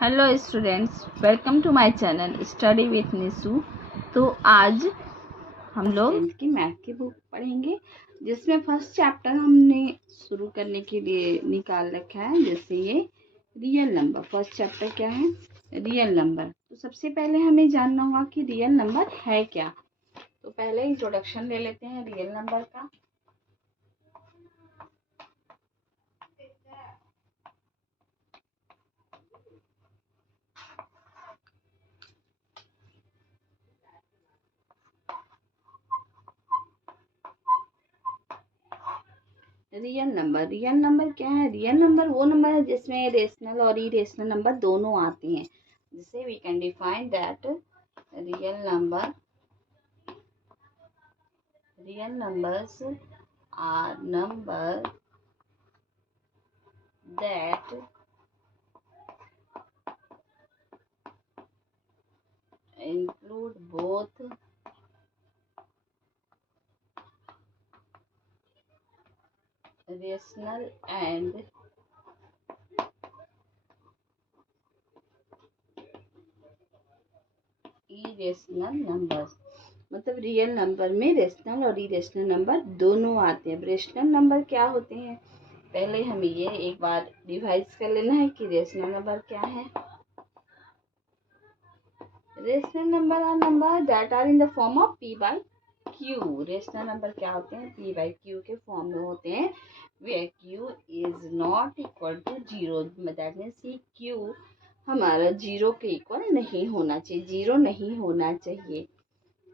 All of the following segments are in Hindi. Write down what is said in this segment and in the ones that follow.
Hello students, welcome to my channel study with Nishu. तो आज हम लोग 10th की मैथ की बुक पढ़ेंगे, जिसमें फर्स्ट चैप्टर हमने शुरू करने के लिए निकाल रखा है। जैसे ये रियल नंबर, फर्स्ट चैप्टर क्या है? Real number. तो सबसे पहले हमें जानना होगा कि रियल नंबर है क्या। तो पहले इंट्रोडक्शन ले लेते हैं रियल नंबर का। रियल नंबर क्या है? रियल नंबर वो नंबर है जिसमें रेशनल और इरेशनल नंबर दोनों आते हैं। जिसे we can define that real numbers are number that include both rational and irrational numbers। मतलब रियल नंबर में रेशनल और इरेशनल नंबर दोनों आते हैं। रेशनल नंबर क्या होते हैं, पहले हमें ये एक बार रिवाइज कर लेना है कि रेशनल नंबर क्या है। Rational number are number that are in the form of p by q। Rational number क्या होते हैं? p by q के फॉर्म में होते हैं, where q is not equal to 0। That means q हमारा 0 के इक्वल नहीं होना चाहिए, 0 नहीं होना चाहिए।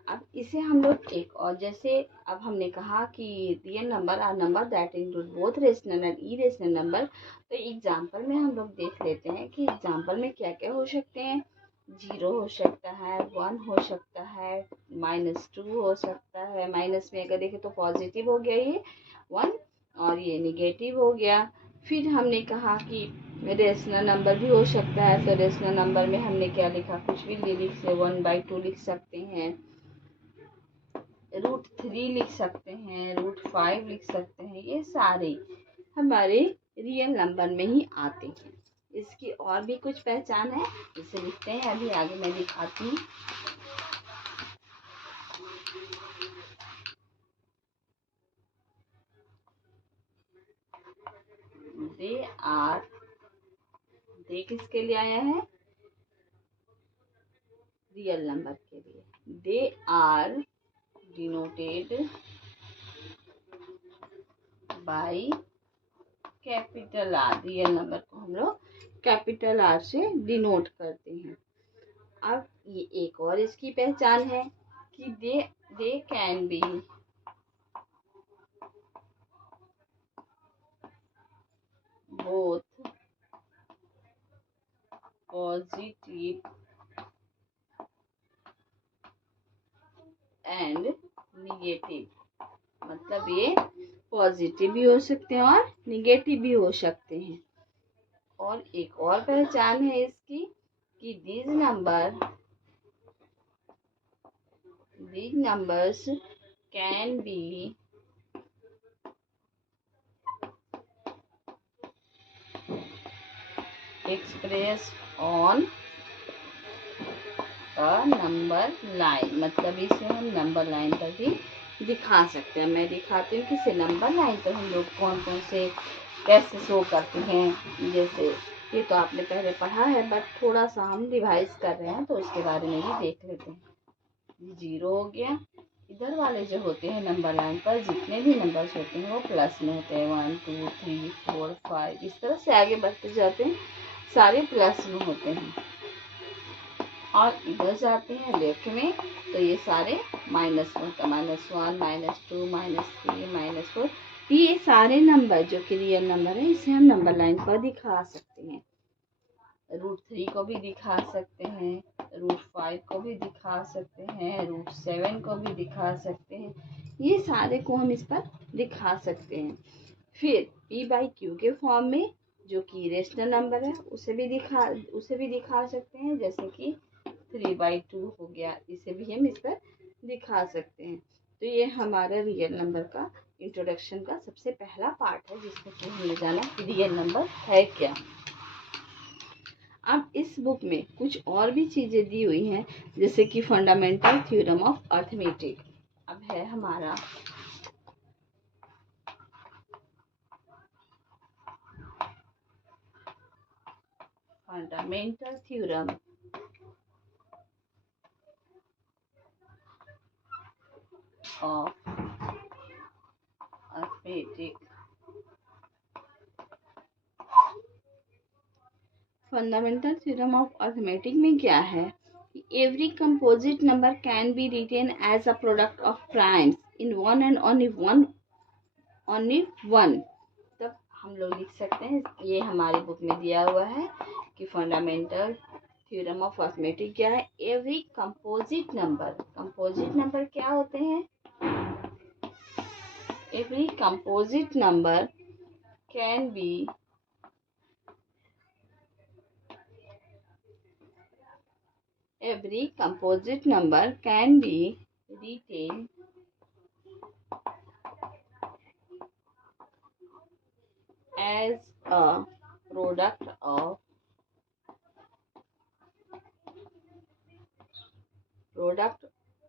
अब इसे हम लोग एक और, जैसे अब हमने कहा कि real number are number that include both rational and irrational number. तो एग्जाम्पल में हम लोग देख लेते हैं कि एग्जाम्पल में क्या क्या हो सकते हैं। 0 हो सकता है, 1 हो सकता है, -2 हो सकता है। माइनस में अगर देखें तो पॉजिटिव हो गया ये 1 और ये निगेटिव हो गया। फिर हमने कहा कि रेशनल नंबर भी हो सकता है। तो रेशनल नंबर में हमने क्या लिखा, कुछ भी लिख से 1/2 लिख सकते हैं, √3 लिख सकते हैं, √5 लिख सकते हैं। ये सारे हमारे रियल नंबर में ही आते हैं। इसकी और भी कुछ पहचान है, इसे लिखते हैं, अभी आगे मैं दिखाती हूँ। दे किसके लिए आया है? रियल नंबर के लिए। They are denoted by capital R. Real number को हम लोग कैपिटल आर से डिनोट करते हैं। अब ये एक और इसकी पहचान है कि they can be both positive and negative. मतलब ये पॉजिटिव भी हो सकते हैं और निगेटिव भी हो सकते हैं। और एक और पहचान है इसकी कि these numbers can be expressed on a number line। मतलब इसे हम नंबर लाइन पर भी दिखा सकते हैं। मैं दिखाती हूँ कि नंबर लाइन पर हम लोग कौन कौन से कैसे शो करते हैं। जैसे ये तो आपने पहले पढ़ा है, बट थोड़ा सा हम रिवाइज कर रहे हैं तो उसके बारे में भी देख लेते हैं। 0 हो गया। इधर वाले जो होते हैं नंबर लाइन पर जितने भी नंबर्स होते हैं वो प्लस में होते हैं, 1 2 3 4 5 इस तरह से आगे बढ़ते जाते हैं, सारे प्लस में होते हैं। और इधर जाते हैं लेफ्ट में तो ये सारे माइनस में होता है, -1 -2 -3 -4। ये सारे नंबर जो कि रियल नंबर है इसे हम नंबर लाइन पर दिखा सकते हैं। √3 को भी दिखा सकते हैं, √5 को भी दिखा सकते हैं, √7 को भी दिखा सकते हैं। ये सारे को हम इस पर दिखा सकते हैं। फिर p by q के फॉर्म में जो कि रेशनल नंबर है उसे भी दिखा सकते हैं। जैसे कि 3/2 हो गया, इसे भी हम इस पर दिखा सकते हैं। तो ये हमारा रियल नंबर का इंट्रोडक्शन का सबसे पहला पार्ट है, जिसमें कि हमें जाना रियल नंबर है क्या। अब इस बुक में कुछ और भी चीज़ें दी हुई हैं, जैसे कि फंडामेंटल थ्योरम ऑफ अर्थमेटिक। अब है हमारा fundamental theorem of arithmetic. Fundamental theorem of arithmetic में क्या है? Every composite number can be written as a product of primes in one and only one. तब हम लोग लिख सकते हैं, ये हमारी बुक में दिया हुआ है कि फंडामेंटल थ्योरम ऑफ अर्थमेटिक क्या है। एवरी कंपोजिट नंबर क्या होते हैं? Every composite number can B written as a product of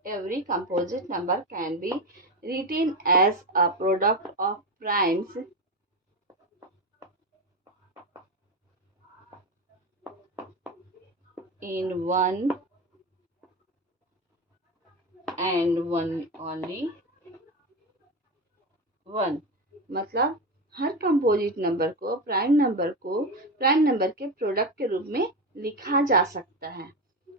every composite number can be written as a product of primes in one and one only one। मतलब हर कंपोजिट नंबर को प्राइम नंबर के प्रोडक्ट के रूप में लिखा जा सकता है।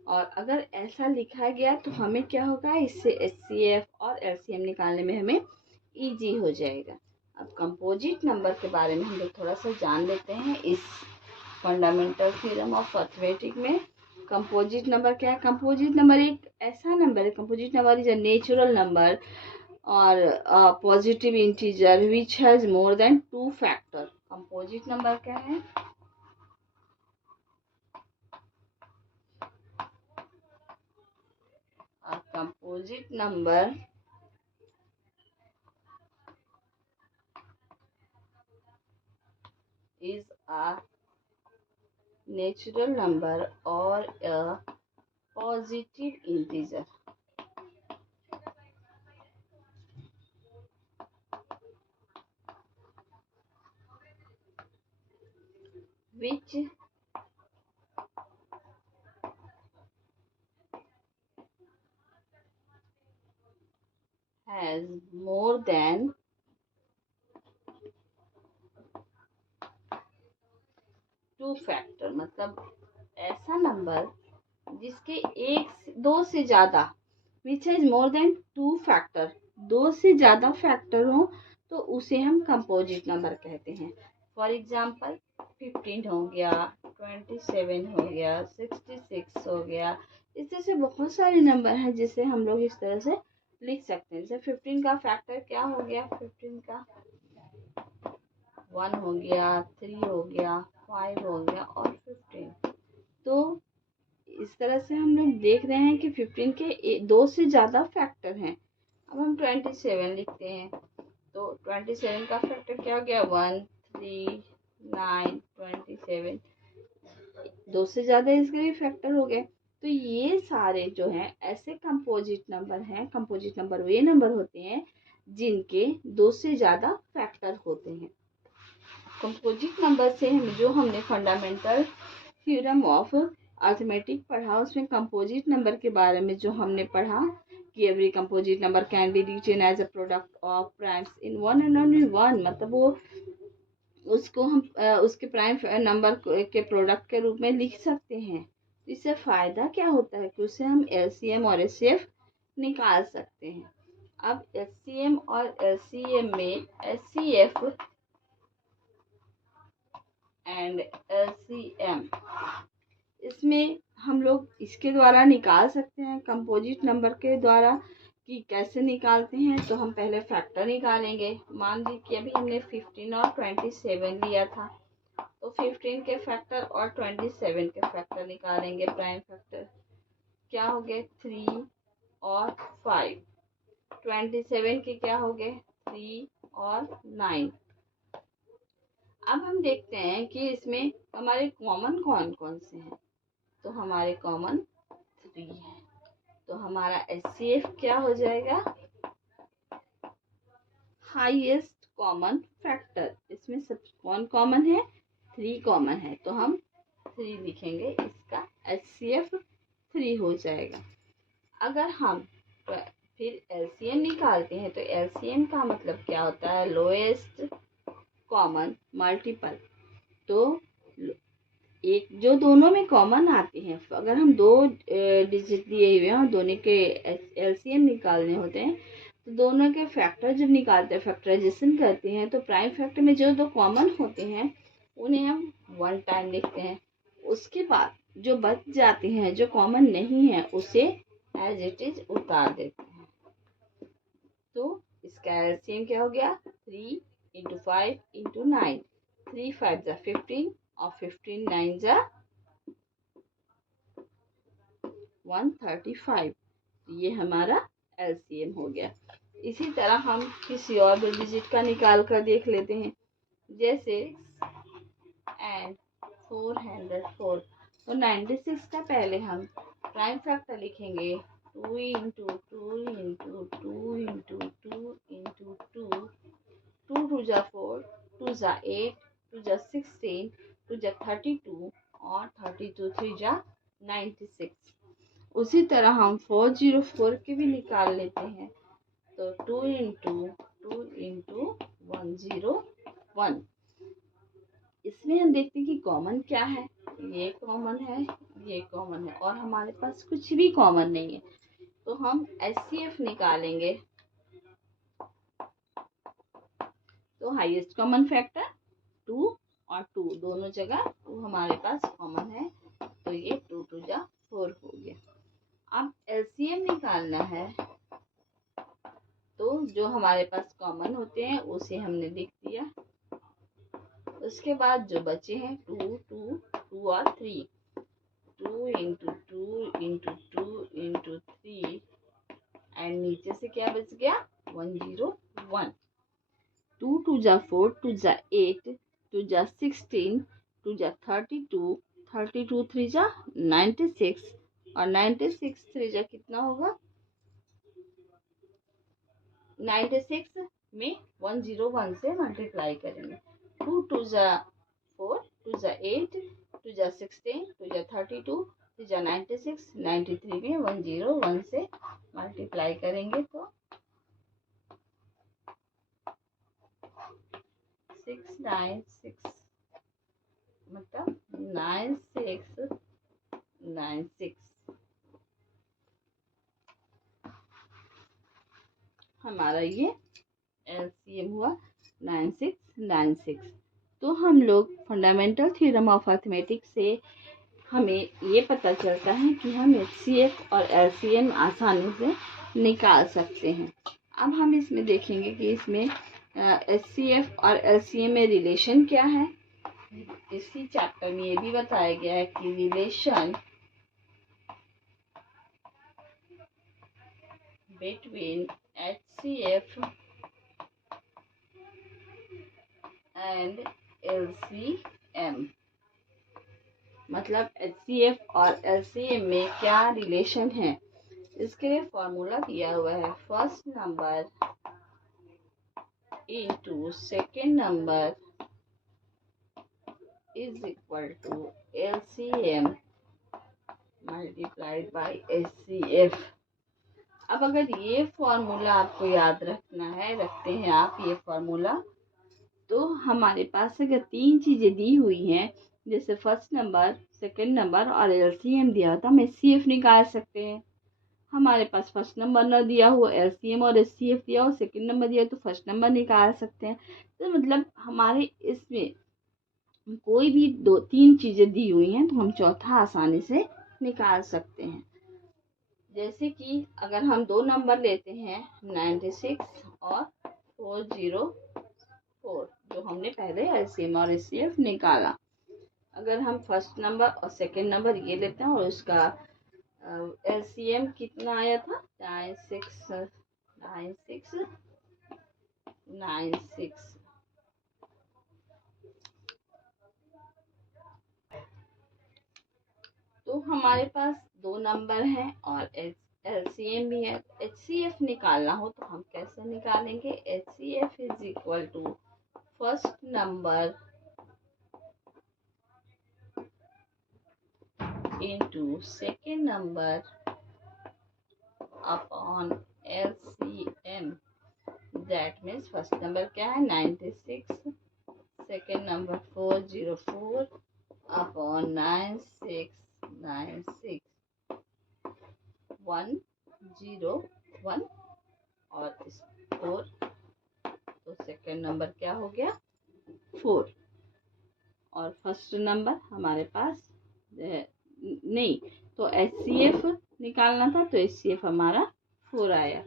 और अगर ऐसा लिखा गया तो हमें क्या होगा, इससे HCF और LCM निकालने में हमें इजी हो जाएगा। अब कंपोजिट नंबर के बारे में हम लोग थोड़ा सा जान लेते हैं। इस फंडामेंटल थ्योरम ऑफ अर्थमेटिक में कंपोजिट नंबर क्या है? कंपोजिट नंबर एक ऐसा नंबर है, composite number is a natural number और positive integer which has more than 2 factor. Composite number क्या है? A composite number is a natural number or a positive integer which has more than 2 factor. मतलब ऐसा नंबर जिसके दो से ज्यादा, विच हैज मोर देन 2 फैक्टर, 2 से ज्यादा फैक्टर हो तो उसे हम कंपोजिट नंबर कहते हैं। फॉर एग्जाम्पल 15 हो गया, 27 हो गया, 66 हो गया। इस तरह से बहुत सारे नंबर हैं जिसे हम लोग इस तरह से लिख सकते हैं। जैसे 15 का फैक्टर क्या हो गया? 15 का 1 हो गया, 3 हो गया, 5 हो गया और 15। तो इस तरह से हम लोग देख रहे हैं कि 15 के 2 से ज़्यादा फैक्टर हैं। अब हम 27 लिखते हैं तो 27 का फैक्टर क्या हो गया? 1, 3, 9, 27। 2 से ज़्यादा इसके भी फैक्टर हो गए। तो ये सारे जो हैं ऐसे कंपोजिट नंबर हैं। कंपोजिट नंबर वे नंबर होते हैं जिनके 2 से ज़्यादा फैक्टर होते हैं। कंपोजिट नंबर से हमने फंडामेंटल थ्योरम ऑफ अर्थमेटिक पढ़ा, उसमें कंपोजिट नंबर के बारे में जो हमने पढ़ा कि every composite number can be written as a product of primes in one and only one. मतलब वो उसको हम उसके प्राइम नंबर के प्रोडक्ट के रूप में लिख सकते हैं। इससे फ़ायदा क्या होता है कि उससे हम LCM और HCF निकाल सकते हैं। अब HCM और LCM में HCF एंड LCM, इसमें हम लोग इसके द्वारा निकाल सकते हैं। कंपोजिट नंबर के द्वारा कि कैसे निकालते हैं, तो हम पहले फैक्टर निकालेंगे। मान लीजिए कि अभी हमने 15 और 27 लिया था, तो 15 के फैक्टर और 27 के फैक्टर निकालेंगे। प्राइम फैक्टर क्या हो गए? 3 और 5। 27 के क्या हो गए? 3 और 9। अब हम देखते हैं कि इसमें हमारे कॉमन कौन कौन से हैं। तो हमारे कॉमन 3 है। तो हमारा HCF क्या हो जाएगा, हाईएस्ट कॉमन फैक्टर। इसमें सब कौन कॉमन है, 3 कॉमन है, तो हम 3 लिखेंगे, इसका HCF 3 हो जाएगा। अगर हम फिर LCM निकालते हैं तो LCM का मतलब क्या होता है, लोएस्ट कॉमन मल्टीपल। तो एक जो दोनों में कॉमन आते हैं, अगर हम 2 डिजिट दिए हुए हैं और दोनों के LCM निकालने होते हैं, तो दोनों के फैक्टर जब निकालते हैं, फैक्टराइजेशन करते हैं, तो प्राइम फैक्टर में जो 2 कॉमन होते हैं उन्हें हम 1 टाइम लिखते हैं। उसके बाद जो बच जाते हैं, जो कॉमन नहीं है, उसे एज इट इज उतार देते हैं। तो इसका LCM क्या हो गया, 3 × 5 × 9, 3 5 जा 15 और 15 9 जा 135। ये हमारा LCM हो गया। इसी तरह हम किसी और भी डिजिट का निकाल कर देख लेते हैं, जैसे एंड 404। तो 96 का पहले हम प्राइम फैक्टर लिखेंगे, 2 × 2 × 2 × 2 × 2 2 2 जा 4, 2 जा 8, 2 जा 16, 2 जा 32 और 32 3 जा 96। उसी तरह हम 404 के भी निकाल लेते हैं। तो 2 × 2 × 101। इसमें हम देखते हैं कि कॉमन क्या है, ये कॉमन है, ये कॉमन है, और हमारे पास कुछ भी कॉमन नहीं है। तो हम HCF निकालेंगे। तो हाईएस्ट कॉमन फैक्टर 2 और 2 दोनों जगह 2 हमारे पास कॉमन है, तो ये 2 2 जा 4 हो गया। अब LCM निकालना है, तो जो हमारे पास कॉमन होते हैं उसे हमने लिख दिया। उसके बाद जो बचे हैं 2 2 2 और 3, 2 × 2 × 2 × 3 एंड नीचे से क्या बच गया, 101। 2 2 जा 4, 2 जा 8, 2 जा 16, 2 जा 32, 32 3 जा 96 और 96 3 जा कितना होगा, 96 में 101 से मल्टीप्लाई करेंगे। 2 2 जा 4, 2 जा 8, 2 जा 16, 2 जा 32, 2 जा 96, 93 में 101 से मल्टीप्लाई करेंगे तो 696, मतलब 9696 हमारा ये LCM हुआ 9696। तो हम लोग फंडामेंटल थ्योरम ऑफ अर्थमेटिक्स से हमें ये पता चलता है कि हम HCF और LCM आसानी से निकाल सकते हैं। अब हम इसमें देखेंगे कि इसमें HCF और LCM में रिलेशन क्या है। इसी चैप्टर में ये भी बताया गया है कि relation between HCF and LCM, मतलब HCF और LCM में क्या रिलेशन है। इसके लिए फॉर्मूला दिया हुआ है, first number into second number is equal to LCM multiplied by HCF। अब अगर ये फॉर्मूला आपको याद रखना है, रखते हैं आप ये फॉर्मूला, तो हमारे पास अगर 3 चीज़ें दी हुई हैं, जैसे फर्स्ट नंबर, सेकंड नंबर और LCM दिया होता, हम HCF निकाल सकते हैं। हमारे पास फर्स्ट नंबर न दिया हुआ, LCM और HCF दिया हो, सेकंड नंबर दिया हो, तो फर्स्ट नंबर निकाल सकते हैं। तो मतलब हमारे इसमें कोई भी 2-3 चीज़ें दी हुई हैं तो हम चौथा आसानी से निकाल सकते हैं। जैसे कि अगर हम 2 नंबर लेते हैं 96 और 404, जो हमने पहले LCM और HCF निकाला। अगर हम फर्स्ट नंबर और सेकंड नंबर ये लेते हैं और उसका LCM कितना आया था, 9696, हमारे पास दो नंबर हैं और एलसीएम भी है। एचसीएफ निकालना हो तो हम कैसे निकालेंगे? HCF is equal to first number into second number upon LCM. That means first number क्या है 96, second number 404 upon 9696 101 और इस 4, तो सेकेंड नंबर क्या हो गया 4 और फर्स्ट नंबर हमारे पास नहीं, तो एचसीएफ निकालना था तो एचसीएफ हमारा 4 आया,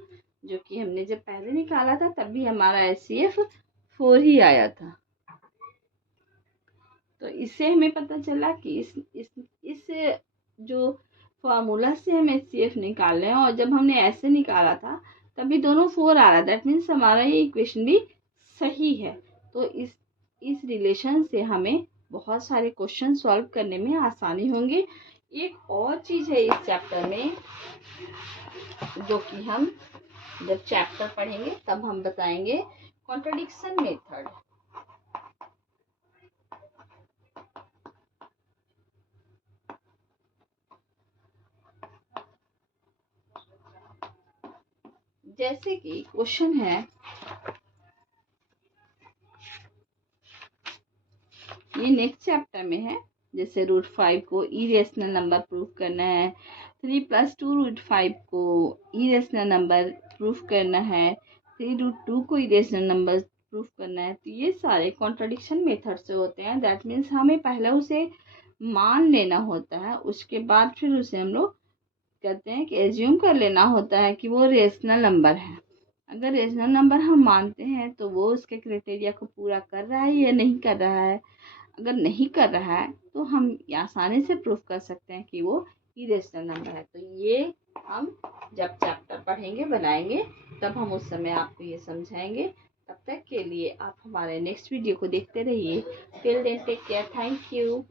जो कि हमने जब पहले निकाला था तब भी हमारा एचसीएफ 4 ही आया था। तो इससे हमें पता चला कि इस जो फॉर्मूला से हम एचसीएफ निकाल रहे हैं और जब हमने ऐसे निकाला था तभी दोनों 4 आ रहा, दैट मीन्स हमारा ये इक्वेशन भी सही है। तो इस रिलेशन से हमें बहुत सारे क्वेश्चन सॉल्व करने में आसानी होंगे। एक और चीज है इस चैप्टर में जो कि हम जब चैप्टर पढ़ेंगे तब हम बताएंगे, कॉन्ट्रडिक्शन मेथड। जैसे कि क्वेश्चन है, ये नेक्स्ट चैप्टर में है, जैसे √5 को इरेशनल नंबर प्रूफ करना है, 3 + 2√5 को इरेशनल नंबर प्रूफ करना है, 3√2 को इरेशनल नंबर प्रूफ करना है। तो ये सारे कॉन्ट्रडिक्शन मेथड से होते हैं। दैट मीन्स हमें पहले उसे मान लेना होता है, उसके बाद फिर उसे हम लोग कहते हैं कि एज्यूम कर लेना होता है कि वो रेशनल नंबर है। अगर रेशनल नंबर हम मानते हैं तो वो उसके क्राइटेरिया को पूरा कर रहा है या नहीं कर रहा है। अगर नहीं कर रहा है तो हम आसानी से प्रूफ कर सकते हैं कि वो इरेशनल नंबर है। तो ये हम जब चैप्टर पढ़ेंगे बनाएंगे तब हम उस समय आपको ये समझाएंगे। तब तक के लिए आप हमारे नेक्स्ट वीडियो को देखते रहिए। Till then take care, thank you.